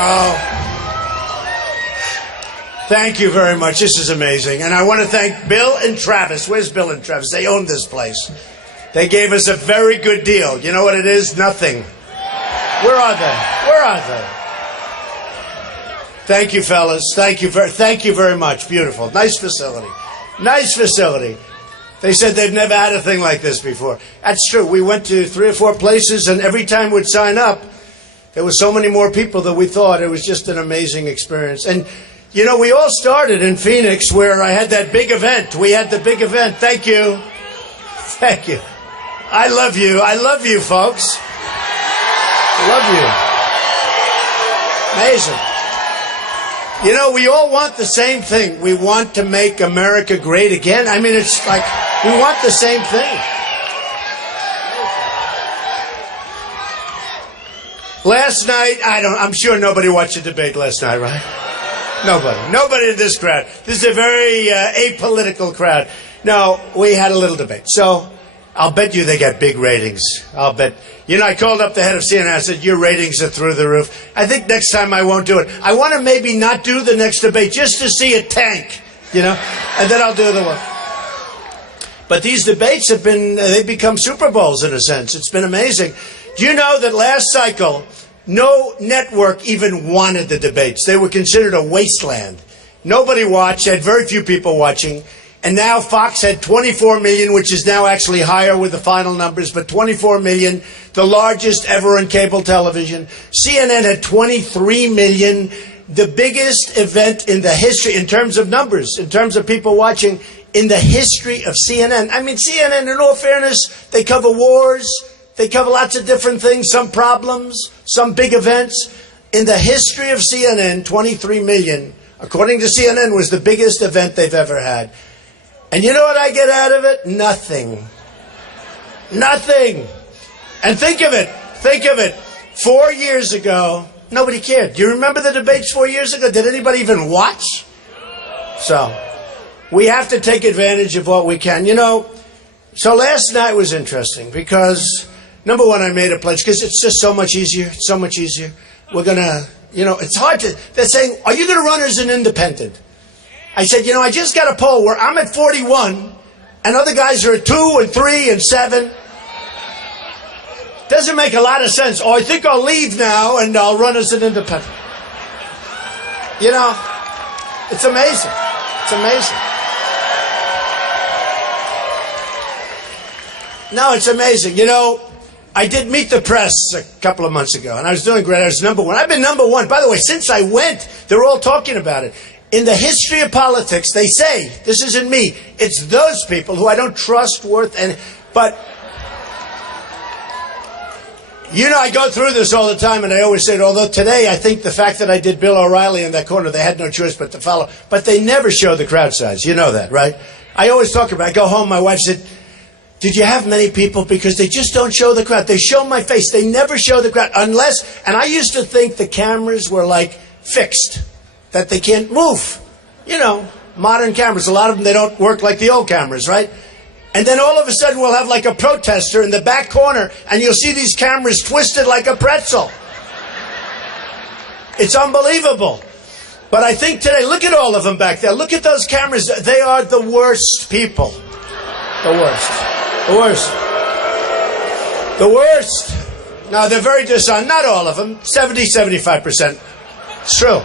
Wow. Thank you very much. This is amazing. And I want to thank Bill and Travis. Where's Bill and Travis? They own this place. They gave us a very good deal. You know what it is? Nothing. Where are they? Where are they? Thank you, fellas. Thank you very much. Beautiful. Nice facility. Nice facility. They said they've never had a thing like this before. That's true. We went to 3 or 4 places, and every time we'd sign up, there were so many more people than we thought. It was just an amazing experience. And you know, we all started in Phoenix where I had that big event. We had the big event. Thank you. Thank you. I love you. I love you, folks. I love you. Amazing. You know, we all want the same thing. We want to make America great again. I mean, it's like we want the same thing. Last night, I'm sure nobody watched the debate last night, right? Nobody in this crowd. This is a very apolitical crowd. No, we had a little debate. So I'll bet you they got big ratings. I'll bet. You know, I called up the head of CNN. I said, your ratings are through the roof. I think next time I won't do it. I want to maybe not do the next debate just to see it tank, you know, and then I'll do the one. But these debates they've become Super Bowls in a sense. It's been amazing. Do you know that last cycle, no network even wanted the debates. They were considered a wasteland. Nobody watched, had very few people watching. And now Fox had 24 million, which is now actually higher with the final numbers, but 24 million, the largest ever on cable television. CNN had 23 million, the biggest event in the history, in terms of numbers, in terms of people watching, in the history of CNN. I mean, CNN, in all fairness, they cover wars. They cover lots of different things, some problems, some big events. In the history of CNN, 23 million, according to CNN, was the biggest event they've ever had. And you know what I get out of it? Nothing. Nothing. And think of it. 4 years ago, nobody cared. Do you remember the debates 4 years ago? Did anybody even watch? So, we have to take advantage of what we can. You know, so last night was interesting because... Number one, I made a pledge because it's just so much easier. It's so much easier. We're going to, you know, it's hard to, they're saying, are you going to run as an independent? I said, you know, I just got a poll where I'm at 41 and other guys are at 2 and 3 and 7. Doesn't make a lot of sense. Oh, I think I'll leave now and I'll run as an independent. You know, it's amazing. It's amazing. No, it's amazing. You know, I did Meet the Press a couple of months ago, and I was doing great. I was number 1. I've been number 1. By the way, since I went, they're all talking about it. In the history of politics, they say, this isn't me, it's those people who I don't trust but, you know, I go through this all the time, and I always say, although today I think the fact that I did Bill O'Reilly in that corner, they had no choice but to follow. But they never show the crowd size. You know that, right? I always talk about it. I go home, my wife said, did you have many people? Because they just don't show the crowd. They show my face. They never show the crowd unless, and I used to think the cameras were like fixed, that they can't move. You know, modern cameras, a lot of them, they don't work like the old cameras, right? And then all of a sudden we'll have like a protester in the back corner and you'll see these cameras twisted like a pretzel. It's unbelievable. But I think today, look at all of them back there. Look at those cameras. They are the worst people. The worst. The worst. The worst. No, they're very dishonest. Not all of them. 75%. It's true.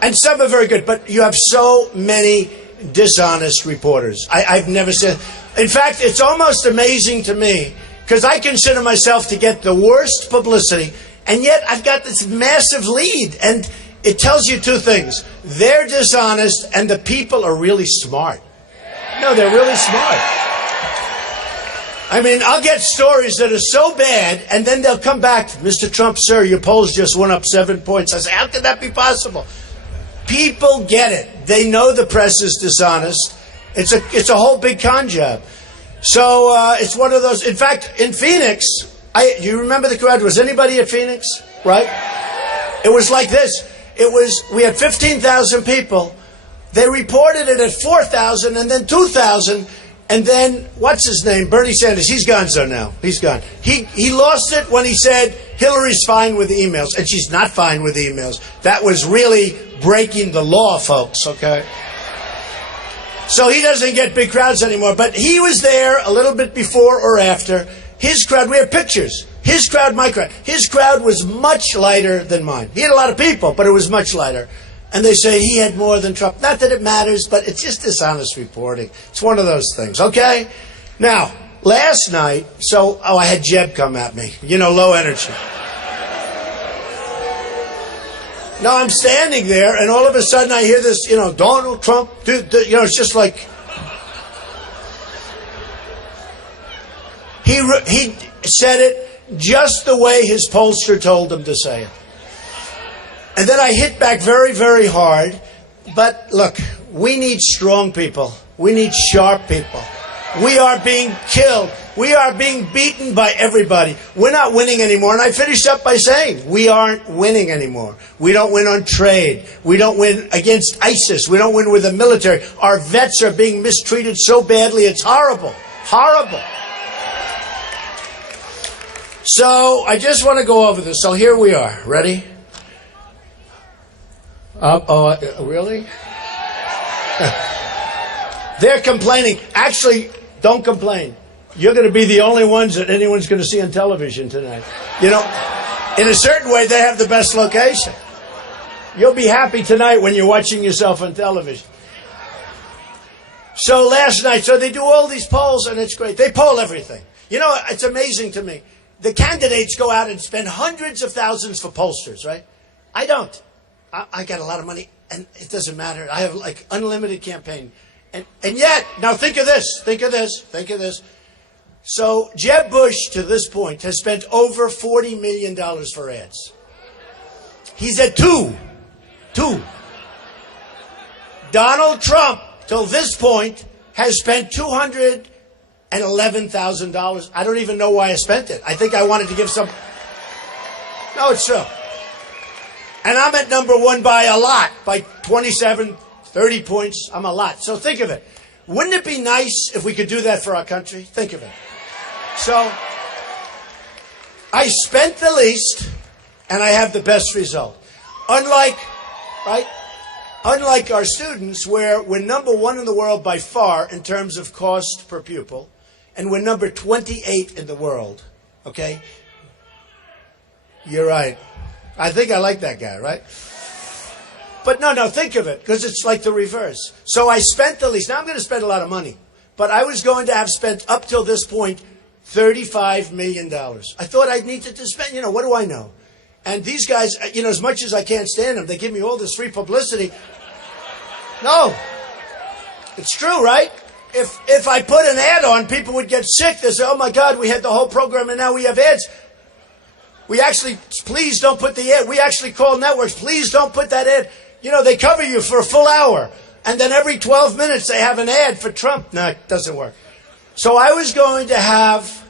And some are very good. But you have so many dishonest reporters. I've never said... In fact, it's almost amazing to me, because I consider myself to get the worst publicity, and yet I've got this massive lead. And it tells you two things. They're dishonest, and the people are really smart. No, they're really smart. I mean, I'll get stories that are so bad, and then they'll come back, Mr. Trump, sir, your polls just went up 7 points. I say, how could that be possible? People get it. They know the press is dishonest. It's a whole big con job. So it's one of those. In fact, in Phoenix, you remember the crowd? Was anybody at Phoenix? Right? It was like this. We had 15,000 people. They reported it at 4,000 and then 2,000. And then, what's his name? Bernie Sanders. He's gone so now. He's gone. He lost it when he said Hillary's fine with emails, and she's not fine with emails. That was really breaking the law, folks, okay? So he doesn't get big crowds anymore, but he was there a little bit before or after. His crowd, we have pictures. His crowd, my crowd. His crowd was much lighter than mine. He had a lot of people, but it was much lighter. And they say he had more than Trump. Not that it matters, but it's just dishonest reporting. It's one of those things, okay? Now, last night, I had Jeb come at me. You know, low energy. No, I'm standing there, and all of a sudden I hear this, Donald Trump, it's just like... He said it just the way his pollster told him to say it. And then I hit back very, very hard. But look, we need strong people. We need sharp people. We are being killed. We are being beaten by everybody. We're not winning anymore. And I finished up by saying, we aren't winning anymore. We don't win on trade. We don't win against ISIS. We don't win with the military. Our vets are being mistreated so badly. It's horrible. Horrible. So I just want to go over this. So here we are. Ready? Really? They're complaining. Actually, don't complain. You're going to be the only ones that anyone's going to see on television tonight. In a certain way, they have the best location. You'll be happy tonight when you're watching yourself on television. So last night, they do all these polls, and it's great. They poll everything. It's amazing to me. The candidates go out and spend hundreds of thousands for pollsters, right? I don't. I got a lot of money, and it doesn't matter. I have, unlimited campaign. And yet, now think of this. So Jeb Bush, to this point, has spent over $40 million for ads. He's at two. Donald Trump, till this point, has spent $211,000. I don't even know why I spent it. I think I wanted to give some... No, it's true. And I'm at number one by a lot, by 27, 30 points. I'm a lot. So think of it. Wouldn't it be nice if we could do that for our country? Think of it. So I spent the least, and I have the best result. Unlike our students, where we're number one in the world by far in terms of cost per pupil, and we're number 28 in the world. Okay? You're right. I think I like that guy, right? But no, think of it, because it's like the reverse. So I spent the least. Now I'm going to spend a lot of money. But I was going to have spent, up till this point, $35 million. I thought I'd need to spend, what do I know? And these guys, as much as I can't stand them, they give me all this free publicity. No. It's true, right? If I put an ad on, people would get sick. They say, oh my God, we had the whole program and now we have ads. Please don't put the ad. We actually call networks, please don't put that ad. They cover you for a full hour. And then every 12 minutes they have an ad for Trump. No, it doesn't work. So I was going to have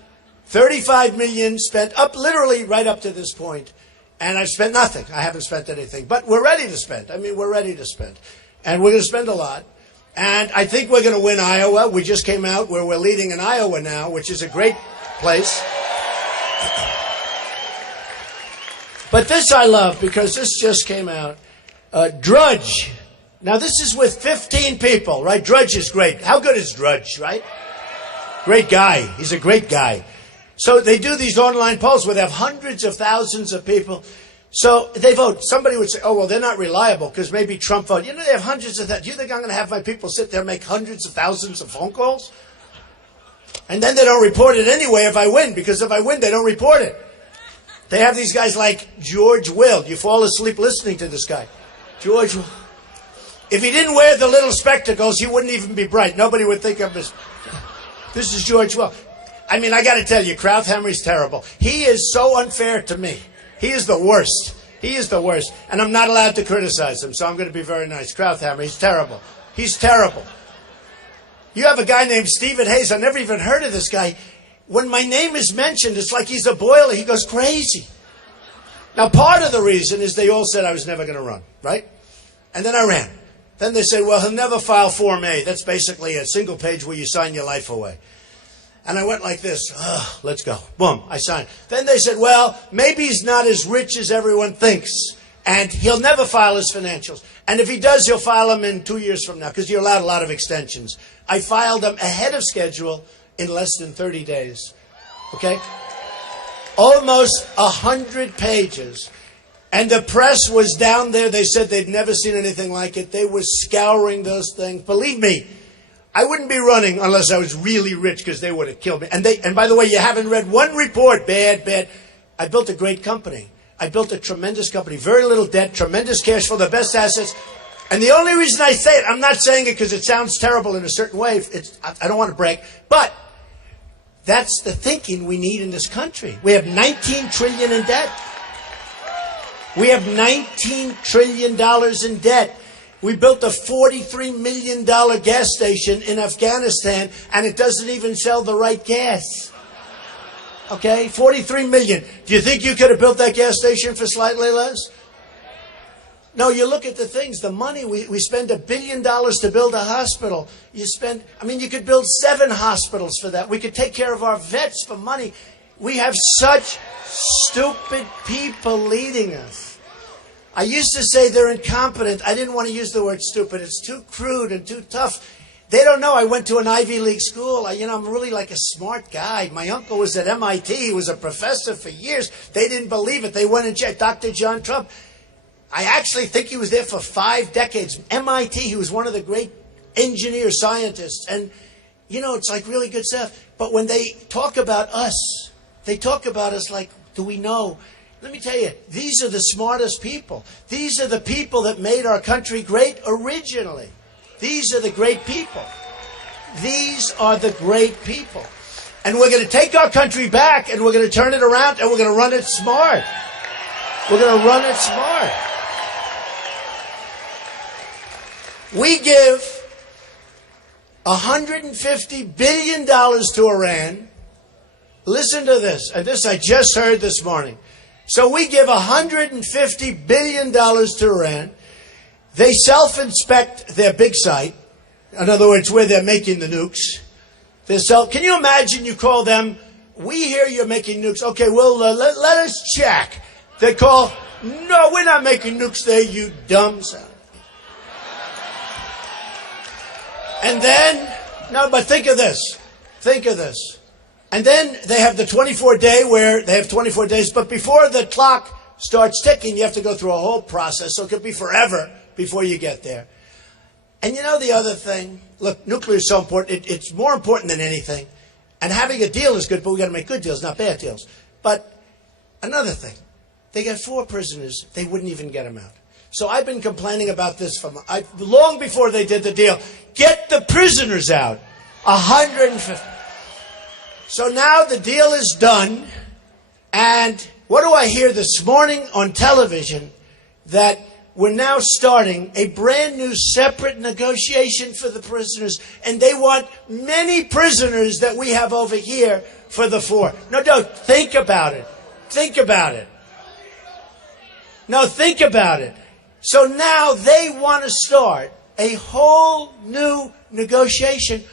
$35 million spent literally right up to this point. And I've spent nothing. I haven't spent anything. But we're ready to spend. We're ready to spend. And we're going to spend a lot. And I think we're going to win Iowa. We just came out where we're leading in Iowa now, which is a great place. But this I love, because this just came out. Drudge. Now, this is with 15 people, right? Drudge is great. How good is Drudge, right? Great guy. He's a great guy. So they do these online polls where they have hundreds of thousands of people. So they vote. Somebody would say, oh, well, they're not reliable because maybe Trump voted. They have hundreds of thousands. Do you think I'm going to have my people sit there and make hundreds of thousands of phone calls? And then they don't report it anyway if I win, because if I win, they don't report it. They have these guys like George Will. You fall asleep listening to this guy. George Will. If he didn't wear the little spectacles, he wouldn't even be bright. Nobody would think of this. This is George Will. I got to tell you, Krauthammer's terrible. He is so unfair to me. He is the worst. He is the worst. And I'm not allowed to criticize him, so I'm going to be very nice. Krauthammer, he's terrible. He's terrible. You have a guy named Stephen Hayes. I've never even heard of this guy. When my name is mentioned, it's like he's a boiler. He goes crazy. Now, part of the reason is they all said I was never going to run, right? And then I ran. Then they said, well, he'll never file Form A. That's basically a single page where you sign your life away. And I went like this, let's go. Boom, I signed. Then they said, well, maybe he's not as rich as everyone thinks, and he'll never file his financials. And if he does, he'll file them in 2 years from now, because you're allowed a lot of extensions. I filed them ahead of schedule in less than 30 days. Okay? Almost 100 pages. And the press was down there. They said they'd never seen anything like it. They were scouring those things. Believe me, I wouldn't be running unless I was really rich, because they would have killed me. And by the way, you haven't read one report. Bad. I built a great company. I built a tremendous company. Very little debt, tremendous cash flow, the best assets. And the only reason I say it, I'm not saying it because it sounds terrible in a certain way. I don't want to brag. But that's the thinking we need in this country. We have $19 trillion in debt. We have $19 trillion in debt. We built a $43 million gas station in Afghanistan, and it doesn't even sell the right gas. Okay? $43 million. Do you think you could have built that gas station for slightly less? No, you look at the things, the money. We spend $1 billion to build a hospital. You could build 7 hospitals for that. We could take care of our vets for money. We have such stupid people leading us. I used to say they're incompetent. I didn't want to use the word stupid. It's too crude and too tough. They don't know I went to an Ivy League school. I'm really like a smart guy. My uncle was at MIT. He was a professor for years. They didn't believe it. They went and checked Dr. John Trump. I actually think he was there for 5 decades. MIT, he was one of the great engineer scientists. And, it's like really good stuff. But when they talk about us, they talk about us like, do we know? Let me tell you, these are the smartest people. These are the people that made our country great originally. These are the great people. These are the great people. And we're going to take our country back, and we're going to turn it around, and we're going to run it smart. We're going to run it smart. We give $150 billion to Iran. Listen to this, and this I just heard this morning. So we give $150 billion to Iran. They self-inspect their big site. In other words, where they're making the nukes. Can you imagine you call them, we hear you're making nukes. Okay, well, let us check. They call, no, we're not making nukes there, you dumb son. And then, no, but think of this. Think of this. And then they have the 24-day where they have 24 days. But before the clock starts ticking, you have to go through a whole process. So it could be forever before you get there. And the other thing, look, nuclear is so important. It's more important than anything. And having a deal is good, but we got to make good deals, not bad deals. But another thing, they got 4 prisoners. They wouldn't even get them out. So I've been complaining about this long before they did the deal. Get the prisoners out. 150. So now the deal is done, and what do I hear this morning on television? That we're now starting a brand new separate negotiation for the prisoners, and they want many prisoners that we have over here for the 4. No, think about it. Think about it. No, think about it. So now they want to start a whole new negotiation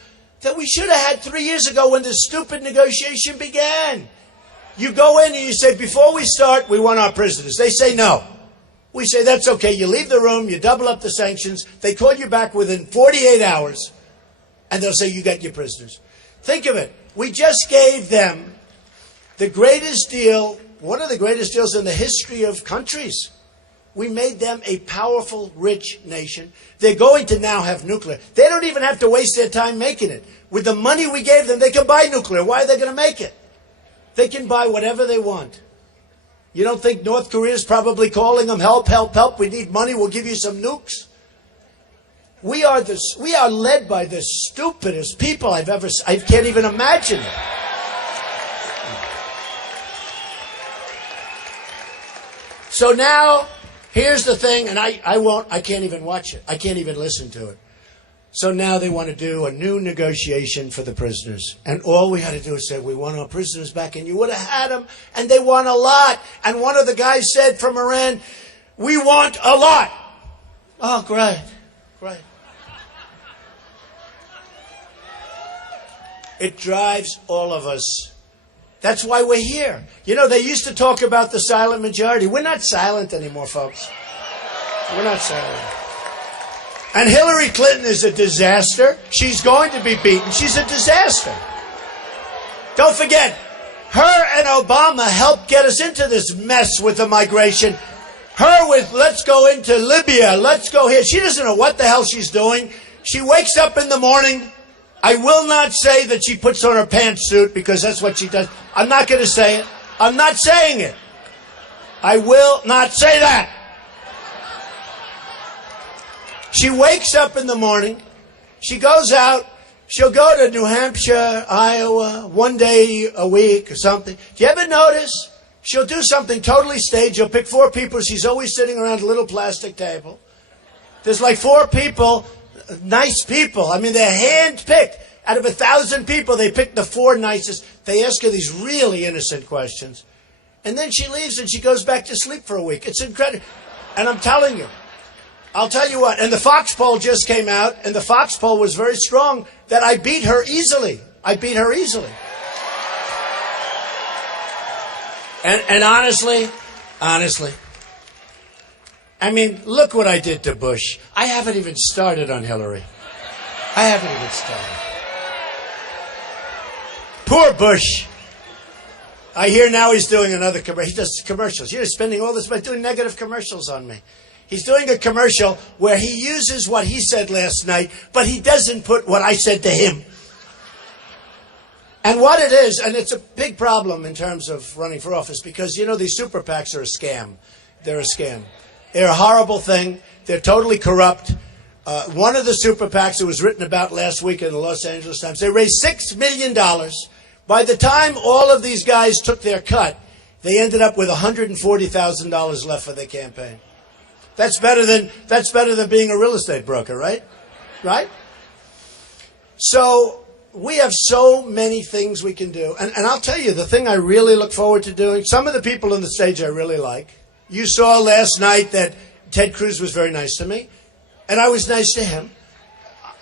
that we should have had 3 years ago when the stupid negotiation began. You go in and you say, before we start, we want our prisoners. They say no. We say, that's okay. You leave the room, you double up the sanctions. They call you back within 48 hours, and they'll say, you got your prisoners. Think of it. We just gave them the greatest deal, one of the greatest deals in the history of countries. We made them a powerful, rich nation. They're going to now have nuclear. They don't even have to waste their time making it. With the money we gave them, they can buy nuclear. Why are they going to make it? They can buy whatever they want. You don't think North Korea is probably calling them, help, help, help, we need money, we'll give you some nukes? We are led by the stupidest people I can't even imagine it. So now, here's the thing, and I can't even watch it. I can't even listen to it. So now they want to do a new negotiation for the prisoners. And all we had to do is say, we want our prisoners back. And you would have had them, and they want a lot. And one of the guys said from Iran, we want a lot. Oh, great, great. It drives all of us. That's why we're here. You know, they used to talk about the silent majority. We're not silent anymore, folks. We're not silent. And Hillary Clinton is a disaster. She's going to be beaten. She's a disaster. Don't forget, her and Obama helped get us into this mess with the migration. Her with, let's go into Libya, let's go here. She doesn't know what the hell she's doing. She wakes up in the morning. I will not say that she puts on her pantsuit because that's what she does. I'm not going to say it. I'm not saying it. I will not say that. She wakes up in the morning. She goes out. She'll go to New Hampshire, Iowa, one day a week or something. Do you ever notice? She'll do something totally staged. She'll pick 4 people. She's always sitting around a little plastic table. There's like 4 people, nice people. I mean, they're hand-picked. Out of 1,000 people, they pick the 4 nicest. They ask her these really innocent questions. And then she leaves and she goes back to sleep for a week. It's incredible. And I'm telling you, I'll tell you what. And the Fox poll just came out, and the Fox poll was very strong that I beat her easily. I beat her easily. And honestly, I mean, look what I did to Bush. I haven't even started on Hillary. I haven't even started. Poor Bush. I hear now he's doing another commercial. He does commercials. You're spending all this money doing negative commercials on me. He's doing a commercial where he uses what he said last night, but he doesn't put what I said to him. And what it is, and it's a big problem in terms of running for office, because, you know, these super PACs are a scam. They're a scam. They're a horrible thing. They're totally corrupt. One of the super PACs that was written about last week in the Los Angeles Times, they raised $6 million. By the time all of these guys took their cut, they ended up with $140,000 left for their campaign. That's better than being a real estate broker, right? Right? So we have so many things we can do. And I'll tell you, the thing I really look forward to doing, some of the people on the stage I really like. You saw last night that Ted Cruz was very nice to me, and I was nice to him.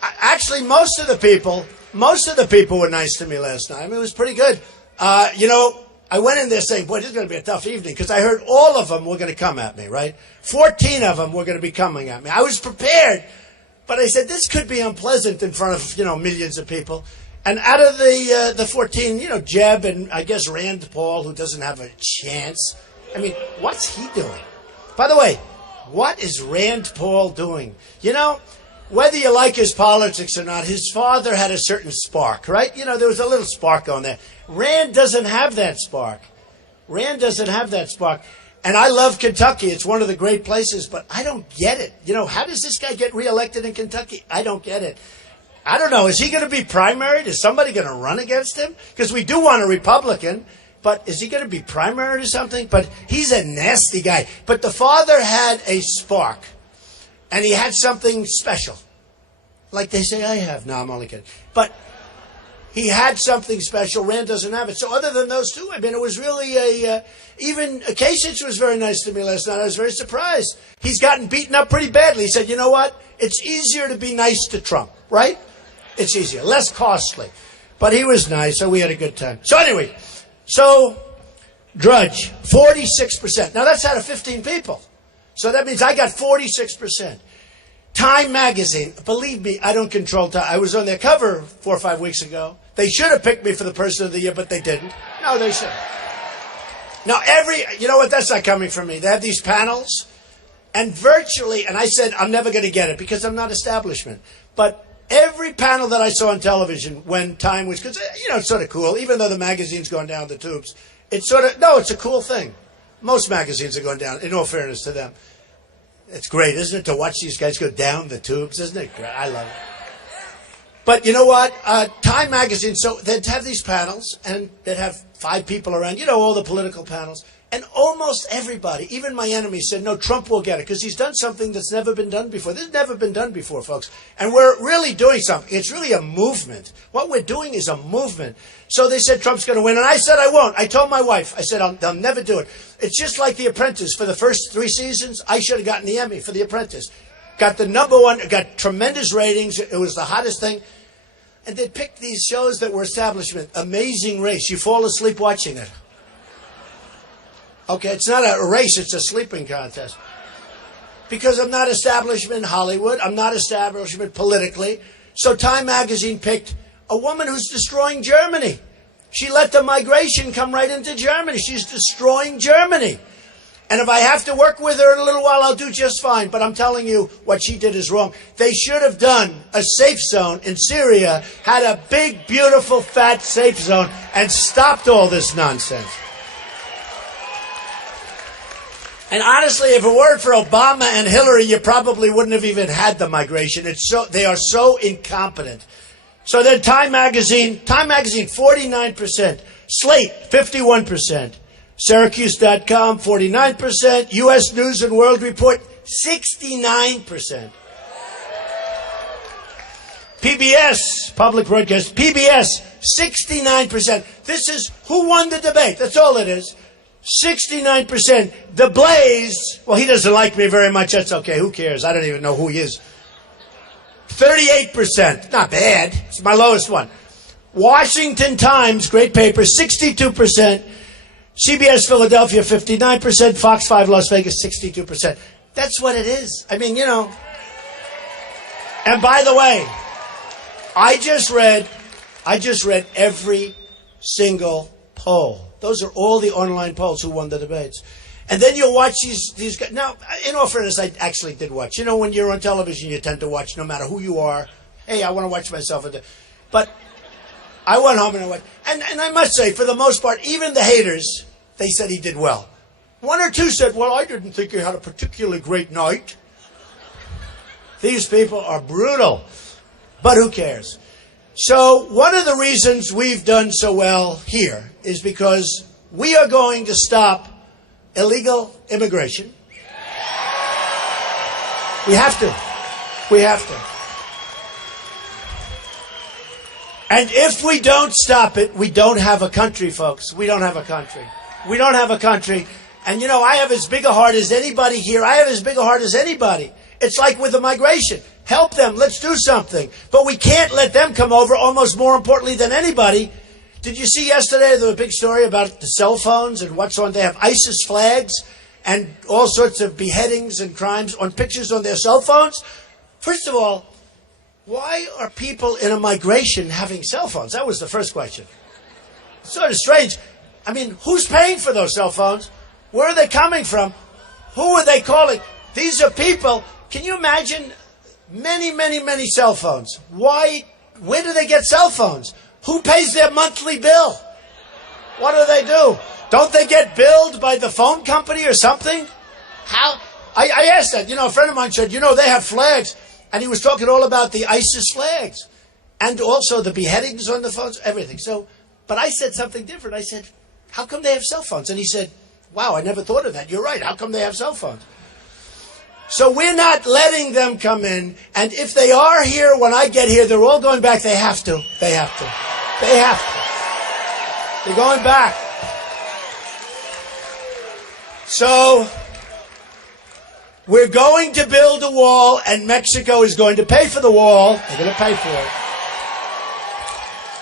Actually, most of the people were nice to me last night. I mean, it was pretty good. You know, I went in there saying, boy, this is going to be a tough evening, because I heard all of them were going to come at me, right? 14 of them were going to be coming at me. I was prepared, but I said, this could be unpleasant in front of, you know, millions of people. And out of the 14, you know, Jeb and I guess Rand Paul, who doesn't have a chance. I mean, what's he doing? By the way, what is Rand Paul doing? You know, whether you like his politics or not, his father had a certain spark, right? You know, there was a little spark on there. Rand doesn't have that spark. Rand doesn't have that spark. And I love Kentucky. It's one of the great places, but I don't get it. You know, how does this guy get reelected in Kentucky? I don't get it. I don't know. Is he going to be primaried? Is somebody going to run against him? Because we do want a Republican, but is he going to be primaried or something? But he's a nasty guy. But the father had a spark, and he had something special. Like they say I have. No, I'm only kidding. But he had something special. Rand doesn't have it. So other than those two, I mean, it was really even Kasich was very nice to me last night. I was very surprised. He's gotten beaten up pretty badly. He said, you know what? It's easier to be nice to Trump, right? It's easier, less costly. But he was nice, so we had a good time. So anyway, Drudge, 46%. Now that's out of 15 people. So that means I got 46%. Time magazine, believe me, I don't control time. I was on their cover 4 or 5 weeks ago. They should have picked me for the person of the year, but they didn't. No, they shouldn't. Now you know what, that's not coming from me. They have these panels, and virtually, and I said I'm never going to get it because I'm not establishment, but every panel that I saw on television when Time was, because, you know, it's sort of cool, even though the magazine's going down the tubes. It's a cool thing. Most magazines are going down, in all fairness to them. It's great, isn't it, to watch these guys go down the tubes? Isn't it great? I love it. But you know what? Time magazine, so they'd have these panels, and they'd have 5 people around, you know, all the political panels. And almost everybody, even my enemies, said, no, Trump will get it, because he's done something that's never been done before. This has never been done before, folks. And we're really doing something. It's really a movement. What we're doing is a movement. So they said Trump's going to win, and I said I won't. I told my wife, I said, they'll never do it. It's just like The Apprentice. For the first 3 seasons, I should have gotten the Emmy for The Apprentice. Got the #1, got tremendous ratings. It was the hottest thing. And they picked these shows that were establishment. Amazing Race. You fall asleep watching it. Okay, it's not a race, it's a sleeping contest. Because I'm not establishment in Hollywood. I'm not establishment politically. So Time magazine picked a woman who's destroying Germany. She let the migration come right into Germany. She's destroying Germany. And if I have to work with her in a little while, I'll do just fine. But I'm telling you, what she did is wrong. They should have done a safe zone in Syria, had a big, beautiful, fat safe zone, and stopped all this nonsense. And honestly, if it weren't for Obama and Hillary, you probably wouldn't have even had the migration. They are so incompetent. So then Time magazine, 49%. Slate, 51%. Syracuse.com, 49%. U.S. News and World Report, 69%. PBS, public broadcast, PBS, 69%. This is who won the debate. That's all it is. 69%. The Blaze, well, he doesn't like me very much. That's okay. Who cares? I don't even know who he is. 38%. Not bad. It's my lowest one. Washington Times, great paper, 62%. CBS Philadelphia, 59%. Fox 5 Las Vegas, 62%. That's what it is. I mean, you know. And by the way, I just read every single poll. Those are all the online polls who won the debates. And then you'll watch these guys. Now, in all fairness, I actually did watch. You know, when you're on television, you tend to watch no matter who you are. Hey, I want to watch myself. But I went home and I went. And I must say, for the most part, even the haters, they said he did well. One or two said, well, I didn't think he had a particularly great night. These people are brutal. But who cares? So one of the reasons we've done so well here is because we are going to stop illegal immigration. We have to. We have to. And if we don't stop it, we don't have a country, folks. We don't have a country. We don't have a country. And, you know, I have as big a heart as anybody here. I have as big a heart as anybody. It's like with the migration. Help them. Let's do something. But we can't let them come over, almost more importantly than anybody. Did you see yesterday there was a big story about the cell phones and what's on? They have ISIS flags and all sorts of beheadings and crimes on pictures on their cell phones. First of all, why are people in a migration having cell phones? That was the first question. Sort of strange. I mean, who's paying for those cell phones? Where are they coming from? Who are they calling? These are people. Can you imagine many cell phones? Why? Where do they get cell phones? Who pays their monthly bill? What do? Don't they get billed by the phone company or something? How? I asked that. You know, a friend of mine said, you know, they have flags. And he was talking all about the ISIS flags. And also the beheadings on the phones, everything. So, but I said something different. I said, how come they have cell phones? And he said, wow, I never thought of that. You're right. How come they have cell phones? So we're not letting them come in. And if they are here when I get here, they're all going back. They have to. They have to. They have to. They're going back. So we're going to build a wall, and Mexico is going to pay for the wall. They're going to pay for it.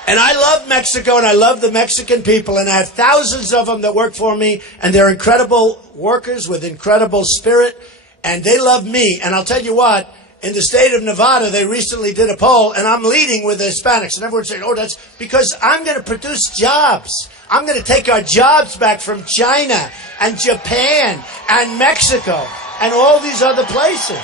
And I love Mexico, and I love the Mexican people, and I have thousands of them that work for me, and they're incredible workers with incredible spirit, and they love me. And I'll tell you what, in the state of Nevada, they recently did a poll, and I'm leading with the Hispanics, and everyone's saying, oh, that's because I'm going to produce jobs. I'm going to take our jobs back from China and Japan and Mexico and all these other places.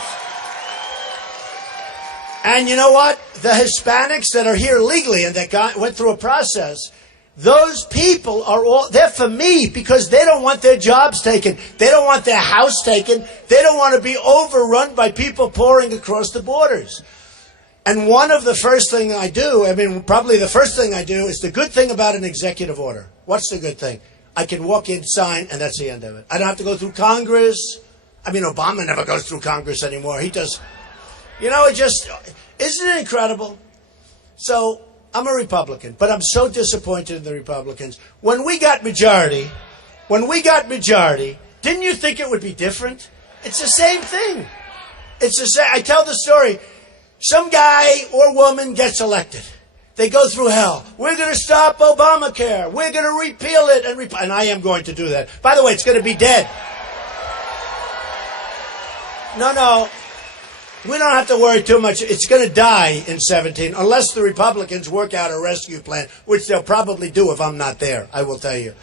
And you know what? The Hispanics that are here legally and that went through a process, those people are all, they're for me because they don't want their jobs taken. They don't want their house taken. They don't want to be overrun by people pouring across the borders. And one of the first thing I do, probably the first thing I do is the good thing about an executive order. What's the good thing? I can walk in, sign, and that's the end of it. I don't have to go through Congress. Obama never goes through Congress anymore. He does. You know, isn't it incredible? So, I'm a Republican, but I'm so disappointed in the Republicans. When we got majority, didn't you think it would be different? It's the same thing. It's the same. I tell the story. Some guy or woman gets elected. They go through hell. We're going to stop Obamacare. We're going to repeal it. And I am going to do that. By the way, it's going to be dead. No. We don't have to worry too much. It's going to die in 17, unless the Republicans work out a rescue plan, which they'll probably do if I'm not there, I will tell you.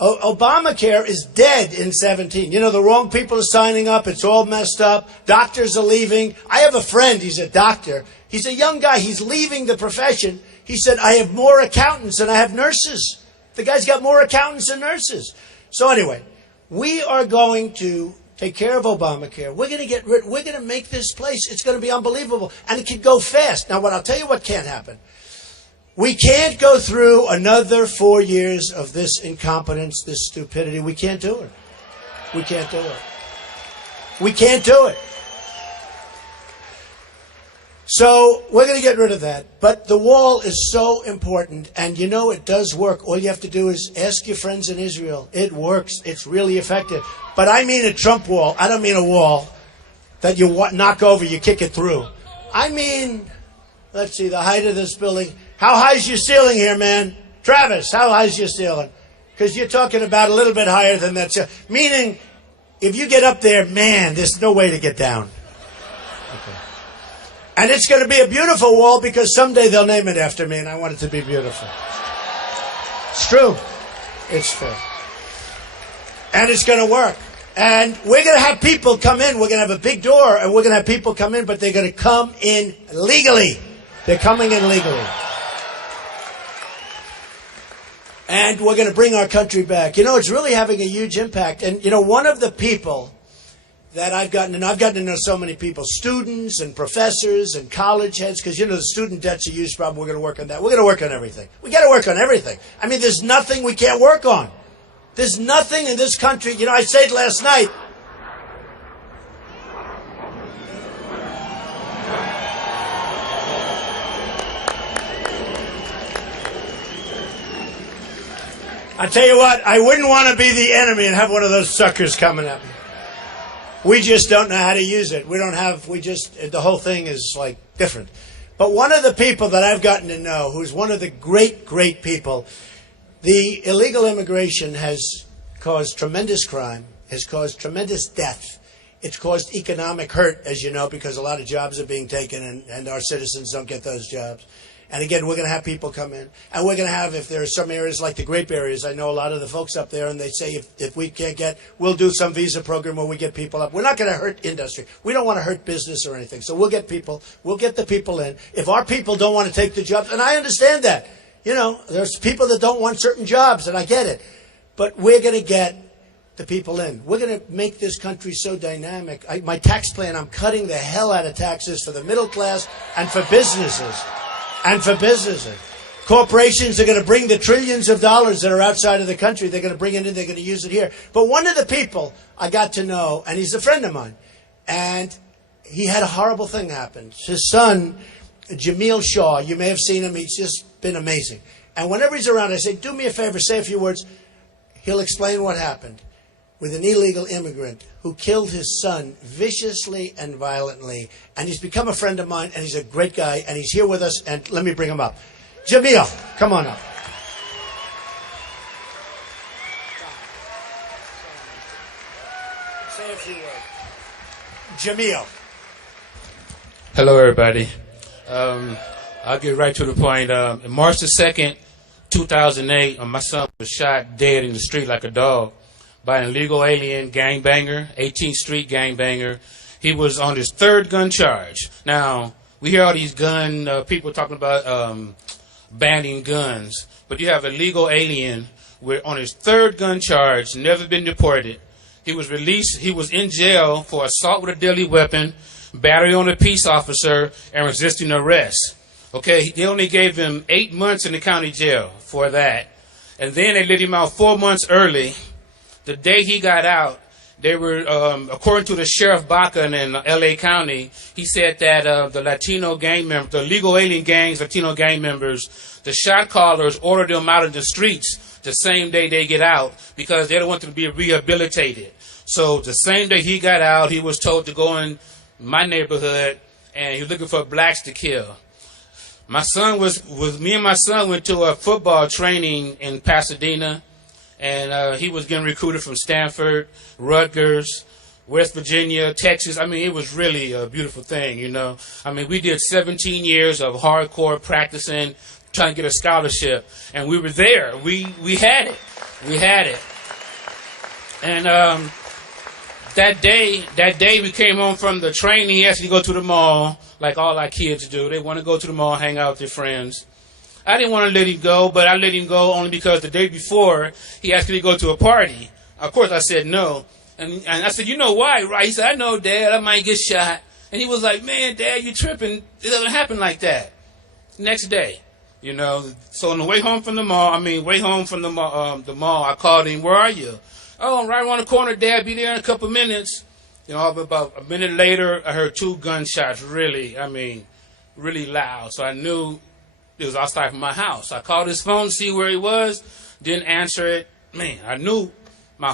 Obamacare is dead in 17. You know, the wrong people are signing up. It's all messed up. Doctors are leaving. I have a friend. He's a doctor. He's a young guy. He's leaving the profession. He said, I have more accountants than I have nurses. The guy's got more accountants than nurses. So anyway, we are going to take care of Obamacare. We're going to make this place. It's going to be unbelievable. And it can go fast. Now, I'll tell you what can't happen. We can't go through another 4 years of this incompetence, this stupidity. We can't do it. We can't do it. We can't do it. So we're going to get rid of that. But the wall is so important. And you know it does work. All you have to do is ask your friends in Israel. It works. It's really effective. But I mean a Trump wall. I don't mean a wall that you knock over, you kick it through. I mean, let's see, the height of this building. How high is your ceiling here, man? Travis, how high is your ceiling? Because you're talking about a little bit higher than that. Meaning, if you get up there, man, there's no way to get down. Okay. And it's going to be a beautiful wall because someday they'll name it after me, and I want it to be beautiful. It's true. It's true. And it's going to work. And we're going to have people come in. We're going to have a big door, and we're going to have people come in, but they're going to come in legally. They're coming in legally. And we're going to bring our country back. You know, it's really having a huge impact. And, you know, one of the people that I've gotten to know so many people, students and professors and college heads, because, you know, the student debt's a huge problem. We're going to work on that. We're going to work on everything. We got to work on everything. I mean, there's nothing we can't work on. There's nothing in this country. You know, I said last night, I tell you what, I wouldn't want to be the enemy and have one of those suckers coming at me. We just don't know how to use it. The whole thing is like different. But one of the people that I've gotten to know, who's one of the great, great people, the illegal immigration has caused tremendous crime, has caused tremendous death. It's caused economic hurt, as you know, because a lot of jobs are being taken and our citizens don't get those jobs. And again, we're going to have people come in. And we're going to have, if there are some areas like the grape areas, I know a lot of the folks up there, and they say if we can't we'll do some visa program where we get people up. We're not going to hurt industry. We don't want to hurt business or anything. So we'll get the people in. If our people don't want to take the jobs, and I understand that. You know, there's people that don't want certain jobs, and I get it. But we're going to get the people in. We're going to make this country so dynamic. My tax plan, I'm cutting the hell out of taxes for the middle class and for businesses. Corporations are going to bring the trillions of dollars that are outside of the country. They're going to bring it in. They're going to use it here. But one of the people I got to know, and he's a friend of mine, and he had a horrible thing happen. His son, Jamil Shaw, you may have seen him. He's just been amazing. And whenever he's around, I say, do me a favor, say a few words. He'll explain what happened with an illegal immigrant who killed his son viciously and violently. And he's become a friend of mine, and he's a great guy, and he's here with us, and let me bring him up. Jamil, come on up. Say a few words. Jamil. Hello, everybody. I'll get right to the point. March the 2nd, 2008, my son was shot dead in the street like a dog by an illegal alien gangbanger, 18th Street gangbanger. He was on his third gun charge. Now, we hear all these people talking about banning guns, but you have a legal alien on his third gun charge, never been deported. He was released. He was in jail for assault with a deadly weapon, battery on a peace officer, and resisting arrest. Okay, they only gave him 8 months in the county jail for that. And then they let him out 4 months early. The day he got out, they were, according to the Sheriff Baca in L.A. County, he said that the Latino gang members, the legal alien gangs, Latino gang members, the shot callers ordered them out of the streets the same day they get out because they don't want them to be rehabilitated. So the same day he got out, he was told to go in my neighborhood, and he was looking for blacks to kill. My son me and my son went to a football training in Pasadena, and he was getting recruited from Stanford, Rutgers, West Virginia, Texas. I mean, it was really a beautiful thing, you know. I mean, we did 17 years of hardcore practicing, trying to get a scholarship, and we were there. We had it. We had it. And that day we came home from the training. He asked me to go to the mall, like all our kids do. They want to go to the mall, hang out with their friends. I didn't want to let him go, but I let him go only because the day before he asked me to go to a party. Of course, I said no. And I said, you know why, right? He said, I know, Dad, I might get shot. And he was like, man, Dad, you tripping. It doesn't happen like that. Next day, you know. So on the way home from the mall, I called him, where are you? Oh, I'm right around the corner, Dad, be there in a couple minutes. You know, about a minute later, I heard 2 gunshots, really loud. So I knew it was outside from my house. I called his phone to see where he was, didn't answer it. Man, I knew he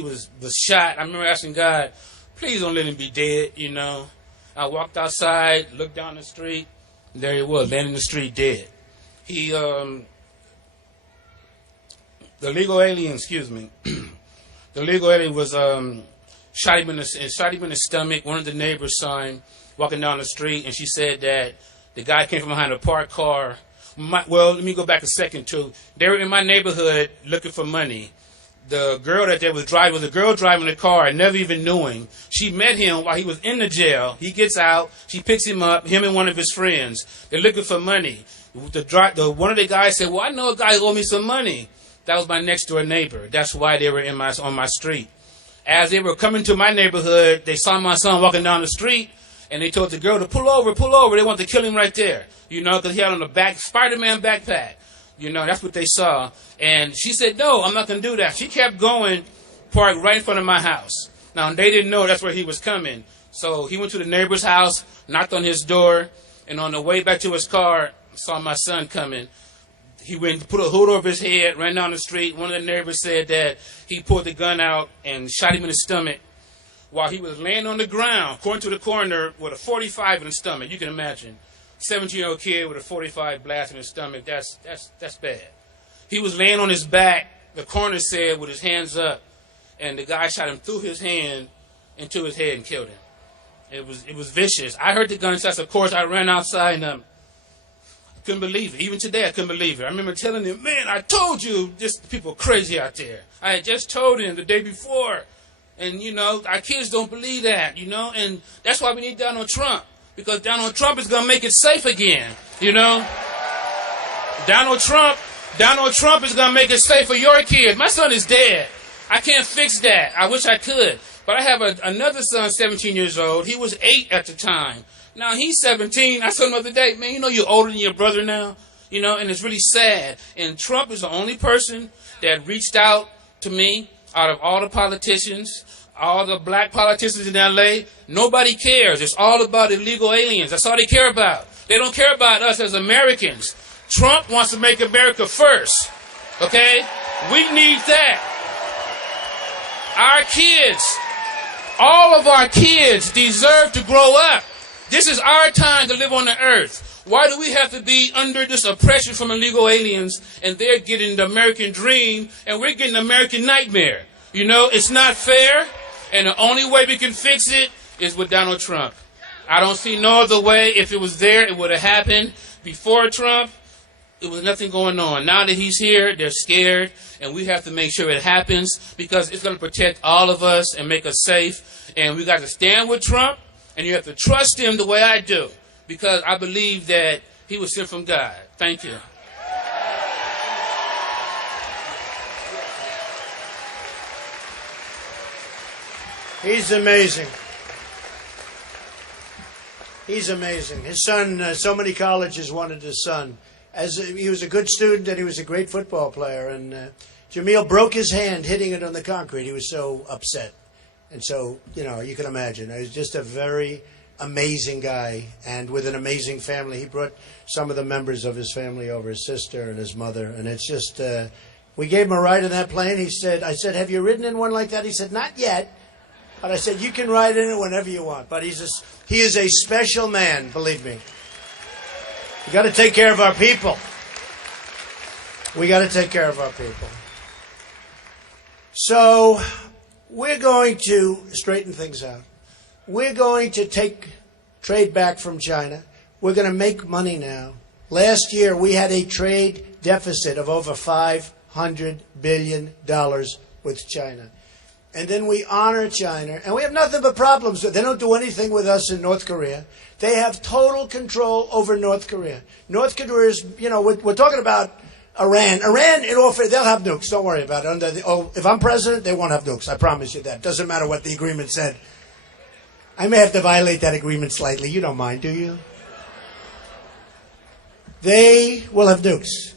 was shot. I remember asking God, please don't let him be dead, you know. I walked outside, looked down the street, and there he was, laying in the street dead. The legal alien was shot him in the stomach. One of the neighbors saw him walking down the street, and she said that the guy came from behind a parked car. Let me go back a second, too. They were in my neighborhood looking for money. The girl that they was driving was a girl driving the car. I never even knew him. She met him while he was in the jail. He gets out. She picks him up, him and one of his friends. They're looking for money. One of the guys said, well, I know a guy who owed me some money. That was my next door neighbor. That's why they were on my street. As they were coming to my neighborhood, they saw my son walking down the street, and they told the girl to pull over. They wanted to kill him right there, you know, because he had on a Spider-Man backpack. You know, that's what they saw. And she said, no, I'm not going to do that. She kept going, parked right in front of my house. Now, they didn't know that's where he was coming. So he went to the neighbor's house, knocked on his door, and on the way back to his car, saw my son coming. He went, put a hood over his head, ran down the street. One of the neighbors said that he pulled the gun out and shot him in the stomach while he was laying on the ground, according to the coroner, with a 45 in the stomach. You can imagine. 17-year-old kid with a 45 blast in his stomach, that's bad. He was laying on his back, the coroner said, with his hands up, and the guy shot him through his hand into his head and killed him. It was vicious. I heard the gunshots, of course. I ran outside and I couldn't believe it. Even today, I couldn't believe it. I remember telling him, man, I told you, just people are crazy out there. I had just told him the day before. And, you know, our kids don't believe that, you know, and that's why we need Donald Trump. Because Donald Trump is going to make it safe again, you know. Donald Trump is going to make it safe for your kids. My son is dead. I can't fix that. I wish I could. But I have another son, 17 years old. He was 8 at the time. Now he's 17. I saw him the other day, man, you know you're older than your brother now, you know, and it's really sad. And Trump is the only person that reached out to me out of all the politicians, all the black politicians in L.A. Nobody cares. It's all about illegal aliens. That's all they care about. They don't care about us as Americans. Trump wants to make America first. Okay? We need that. Our kids, all of our kids deserve to grow up. This is our time to live on the earth. Why do we have to be under this oppression from illegal aliens and they're getting the American dream and we're getting the American nightmare? You know, it's not fair. And the only way we can fix it is with Donald Trump. I don't see no other way. If it was there, it would have happened. Before Trump, it was nothing going on. Now that he's here, they're scared, and we have to make sure it happens because it's going to protect all of us and make us safe. And we got to stand with Trump, and you have to trust him the way I do because I believe that he was sent from God. Thank you. He's amazing. He's amazing. His son, so many colleges wanted his son. As he was a good student and he was a great football player. And Jamil broke his hand hitting it on the concrete. He was so upset. And so, you know, you can imagine. He was just a very amazing guy and with an amazing family. He brought some of the members of his family over, his sister and his mother. And it's just, we gave him a ride in that plane. I said, have you ridden in one like that? He said, not yet. But I said, you can ride in it whenever you want. But he is a special man, believe me. We got to take care of our people. We got to take care of our people. So we're going to straighten things out. We're going to take trade back from China. We're going to make money now. Last year, we had a trade deficit of over $500 billion with China. And then we honor China. And we have nothing but problems. They don't do anything with us in North Korea. They have total control over North Korea. North Korea is, we're talking about Iran. Iran, they'll have nukes. Don't worry about it. If I'm president, they won't have nukes. I promise you that. Doesn't matter what the agreement said. I may have to violate that agreement slightly. You don't mind, do you? They will have nukes,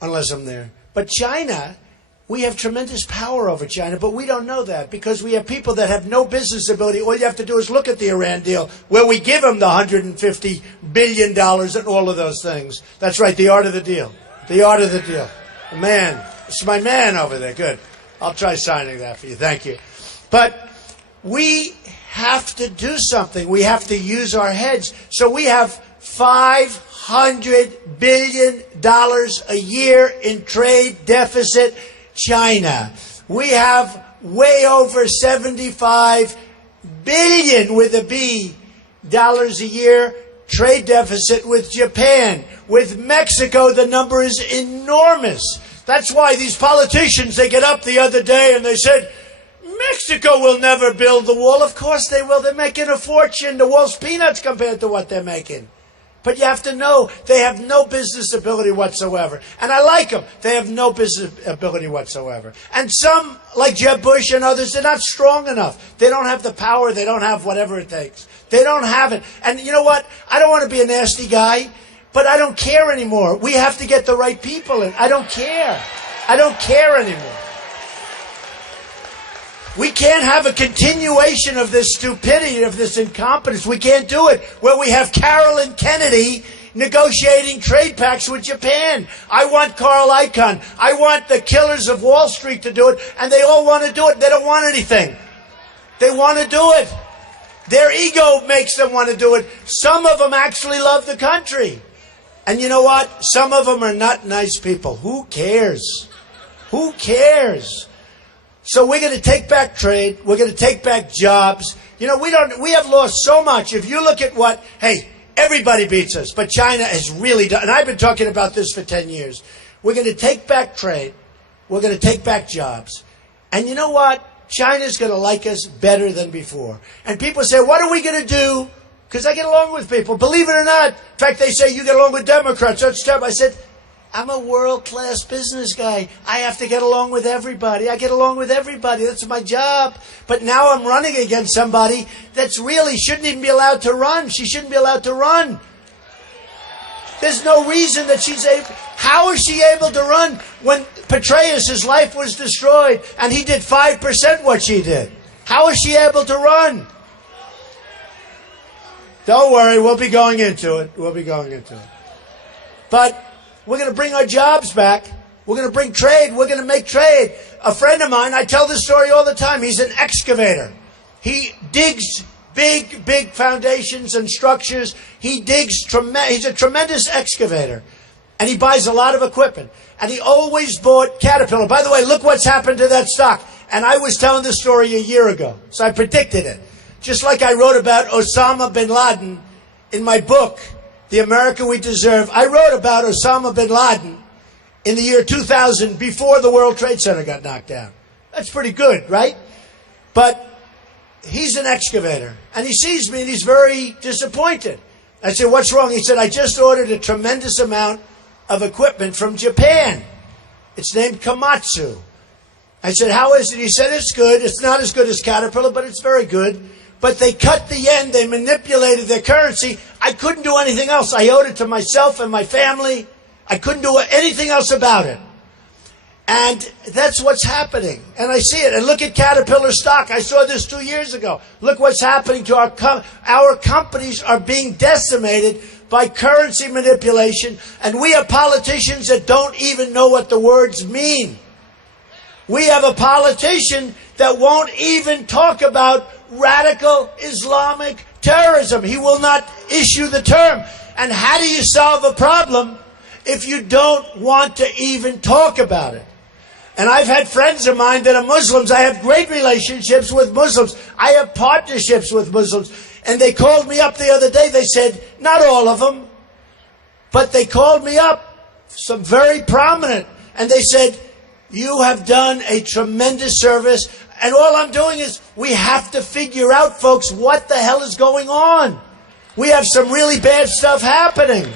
unless I'm there. But China, we have tremendous power over China, but we don't know that because we have people that have no business ability. All you have to do is look at the Iran deal, where we give them the $150 billion and all of those things. That's right, the art of the deal. The art of the deal. Man, it's my man over there. Good. I'll try signing that for you. Thank you. But we have to do something. We have to use our heads. So we have $500 billion a year in trade deficit. China. We have way over $75 billion with a B dollars a year trade deficit with Japan. With Mexico, the number is enormous. That's why these politicians, they get up the other day and they said, Mexico will never build the wall. Of course they will. They're making a fortune. The wall's peanuts compared to what they're making. But you have to know they have no business ability whatsoever. And I like them. They have no business ability whatsoever. And some, like Jeb Bush and others, they're not strong enough. They don't have the power. They don't have whatever it takes. They don't have it. And you know what? I don't want to be a nasty guy, but I don't care anymore. We have to get the right people in. I don't care. I don't care anymore. We can't have a continuation of this stupidity, of this incompetence. We can't do it where we have Carolyn Kennedy negotiating trade pacts with Japan. I want Carl Icahn. I want the killers of Wall Street to do it, and they all want to do it. They don't want anything. They want to do it. Their ego makes them want to do it. Some of them actually love the country. And you know what? Some of them are not nice people. Who cares? Who cares? So we're going to take back trade. We're going to take back jobs. We have lost so much. If you look at everybody beats us, but China has really done, and I've been talking about this for 10 years. We're going to take back trade. We're going to take back jobs. And you know what? China's going to like us better than before. And people say, what are we going to do? Because I get along with people. Believe it or not. In fact, they say, you get along with Democrats. That's terrible. I said, I'm a world-class business guy. I have to get along with everybody. I get along with everybody. That's my job. But now I'm running against somebody that's really shouldn't even be allowed to run. She shouldn't be allowed to run. There's no reason that she's able. How is she able to run when Petraeus, his life was destroyed, and he did 5% what she did? How is she able to run? Don't worry, we'll be going into it. We'll be going into it. But we're going to bring our jobs back. We're going to bring trade. We're going to make trade. A friend of mine, I tell this story all the time. He's an excavator. He digs big, big foundations and structures. He's a tremendous excavator. And he buys a lot of equipment. And he always bought Caterpillar. By the way, look what's happened to that stock. And I was telling this story a year ago. So I predicted it. Just like I wrote about Osama bin Laden in my book, The America We Deserve. I wrote about Osama bin Laden in the year 2000 before the World Trade Center got knocked down. That's pretty good, right? But he's an excavator. And he sees me and he's very disappointed. I said, what's wrong? He said, I just ordered a tremendous amount of equipment from Japan. It's named Komatsu. I said, how is it? He said, it's good. It's not as good as Caterpillar, but it's very good. But they cut the yen. They manipulated their currency. I couldn't do anything else. I owed it to myself and my family. I couldn't do anything else about it. And that's what's happening. And I see it. And look at Caterpillar stock. I saw this 2 years ago. Look what's happening to our companies are being decimated by currency manipulation. And we have politicians that don't even know what the words mean. We have a politician that won't even talk about radical Islamic terrorism. He will not issue the term. And how do you solve a problem if you don't want to even talk about it? And I've had friends of mine that are Muslims. I have great relationships with Muslims. I have partnerships with Muslims. And they called me up the other day. They said, not all of them, but they called me up, some very prominent. And they said, you have done a tremendous service. And all I'm doing is, we have to figure out, folks, what the hell is going on. We have some really bad stuff happening.